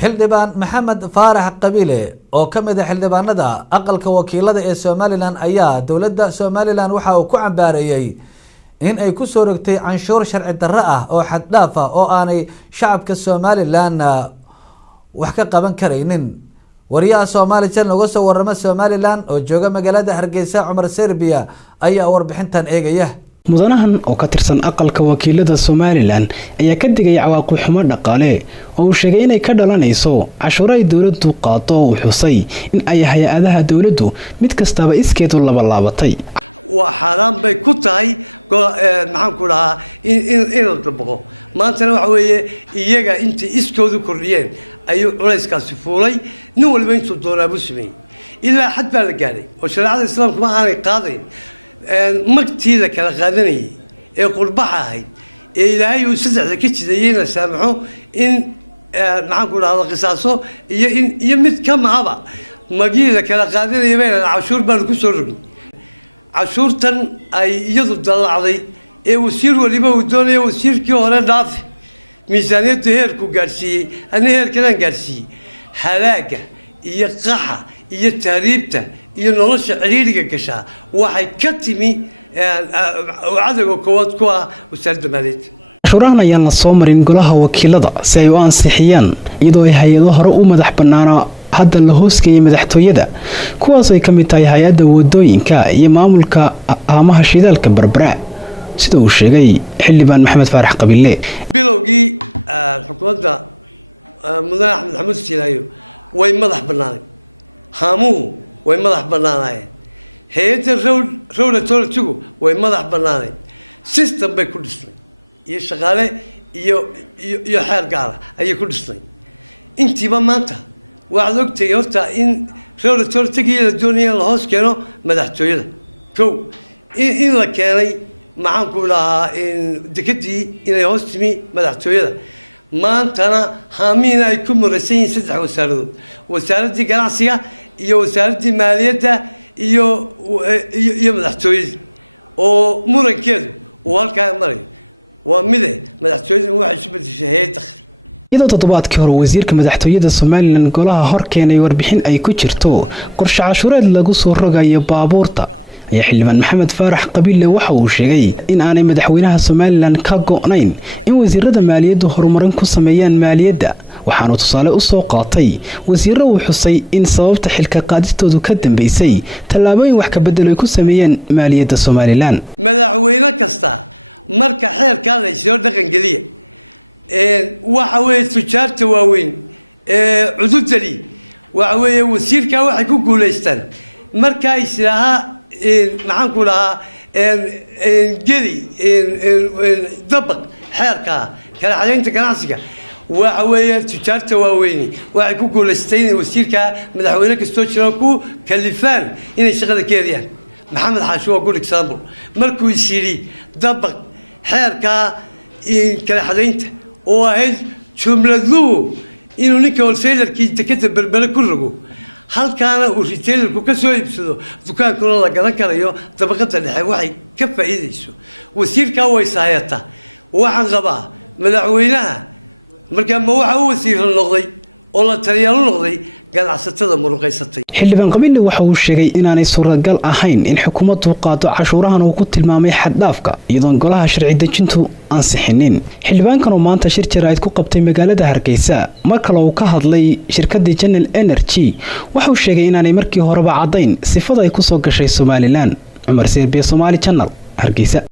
xildhibaan maxamed faarax qabiile oo ka mid ah xildhibaanada aqalka wakiilada ee Soomaaliland ayaa dawladda Soomaaliland waxa uu ku cambaareeyay in ay ku soo rogtay canshuur sharci darro ah oo xad dhaaf ah oo aanay shacabka Soomaaliland wax ka qaban kareynin. wariyaha Soomaali Channel uga soo warama Soomaaliland oo jooga magaalada Hargeysa Cumar Serbiya ayaa warbixintan eegaya. mudanahan oo ka tirsan aqalka wakiilada Soomaaliland ayaa ka digay cawaaqib xumo dhaqaale oo uu sheegay inay ka dhalanayso cashuur ay dawladdu qaato oo xusay in ay hay'adaha dawladdu mid kastaba iskeedu laba laabatay. waa xaraan bay ku tahay maxaan ku lahaa in la dabaqo maantana waxa weeye iyaga intii iskoodu kordhiyeen ayuu culayskaasi fuulay nin walba intuu doonaabu sameeyey ilaa xad baa la gaaray oo shareecada islaamku ma aanay qaadayn magtii la kala qaadanayay ee qurbaxa ahayd ee ilaahay uu saddexda ka jidayeyna saamaxo in maxaan ku lahaa la qisaaso iyo mid ka mahaba magii la kala qaadanayay bayna cashuur baanu ku soo rogin cashuurtan ay iyadu dallacday ee wasiir waliba uu doonaya wasiirkii hore dhaafi miisaaniyadda heerku gaadhsiiyey ana heerkanaan gaadhsiiyey halaaga iyo qaxa iyo tahriibta iyo nolosha ciriiriga gashaa waxay ka timi cadawga koowaad ku ah wasaaradda maaliyadda. cashuurahan ayaan la soo marin golaha wakiilada si ay u ansixiyaan iyadoo ay hay-ado hore u madax bannaanaa hadda la hoosgeeyay madaxtooyada kuwaas ay ka mid tahay hay-adda wadooyinka iyo maamulka haamaha shidaalka Berbera sida uu sheegay xildhibaan maxamed faarax qabiile. bilowgii xukuumadda mudane axmed xamuud silaayo way madax bannaanay haamuhu way madax bannaanayeen hay-adda rowla toolatigu way madax bannaanay system bay ku dhisnay iyo shaqaale iyo xeer gaara ayay ku dhisnay intiiba maanta waxaad ogtahay horta in rowla toolatiga la doonaya in la hoos keeno madaxtooyada kow in la keenay maxaan ku lahaa dekadii inay hoos timi madaxtooyada maantana haamiina ay ku muraysan yihiin saddex wasaaradood wasaaraddii ganacsiga iyo wasaaraddii maaliyadda iyo madaxtooyadii oo murankeedu uu halkaa marayo waa mide madaxtooyadu waxay isu bedeshay hay'ad dakhli. iyadoo toddobaadkii hore wasiirka madaxtooyada Soomaaliland golaha hor keenay warbixin ay ku jirto qorshe cashuureed lagu soo rogayo baabuurta ayaa xildhibaan maxamed faarax qabiile waxa uu sheegay in aanay madaxweynaha Soomaaliland ka go'nayn in wasiirada maaliyaddu horumarin ku sameeyaan maaliyadda waxaanu tusaale u soo qaatay wasiirro uu xusay in sababta xilka qaadistoodu ka dambeysay tallaabooyin wax ka bedel ay ku sameeyeen maaliyadda Soomaaliland. madaxweyne kasta marka xeerka la soo dhaqan geliya waxa weeye tujaarta waaweyn cududali waxa weeye wasiirka waxay ku guuleystaan marka ay silaaha maxaan ku lahaa geli dabaq xeerka kala xadeynta ganacsiga waxa weeye tujaarta waaweyn waxay ku guuleysteen in wasiirka madaxweyne kastoo jira ku kalifaan inay shaqada ka heliyaan. maxamed xaashi waa good example markuu yiri dabaq xeerka kala xadeynta oo ahayd jumladu inuu ninka wholesalerkii dekada Berbera ku rogo halkaana uu retailerku ka soo iibsado dukaankuna la gadan karayo dabaqada dhexe waxay ka faa'iideyso wasiirka way saayata waxaan qabaa madaxweynaha markaa ma waxa uu wasiir noqday oo la taliyaal noqday ganacsatada muruqaysatay. xildhibaan qabiile waxa uu sheegay inaanay suuragal ahayn in xukuumaddu qaado cashuurahan uu ku tilmaamay xad dhaafka iyadoo golaha sharci dejintu ansixinin. xildhibaankan oo maanta shir jaraa'id ku qabtay magaalada Hargeysa marka uu ka hadlay shirkadda Channel Energy waxa uu sheegay inaanay markii horeba cadayn sifada ay ku soo gashay Soomaaliland. Cumar Serbiya, Soomaali Channel, Hargeysa.